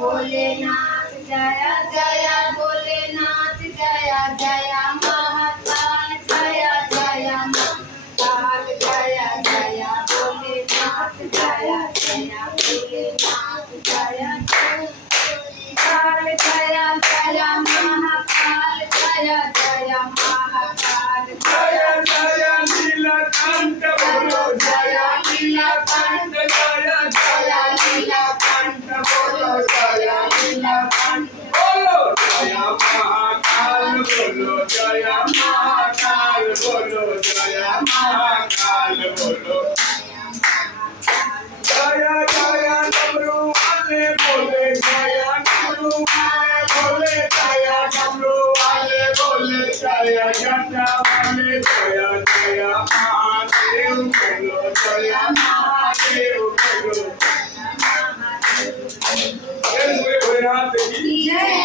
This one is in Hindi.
भोलेनाथ जय जय भोलेनाथ जय जय महाकाल जय जय महाकाल जय जय भोलेनाथ जय जय भोलेनाथ जय काल जय जय महाकाल जय जय महाकाल जय जय नीलकंठ बोलो जय नीलकंठ जय जय नीलकंठ बोलो जय नीलकंठ बोलो जय महाकाल बोलो जय महाकाल बोलो जय महाकाल बोलो जय जय डमरू वाले बोले जय डमरू वाले बोले जय डमरू वाले बोले जय घंटा वाले जय जय महादेव बोलो जय महादेव बोलो। जय भोलेनाथ की जय।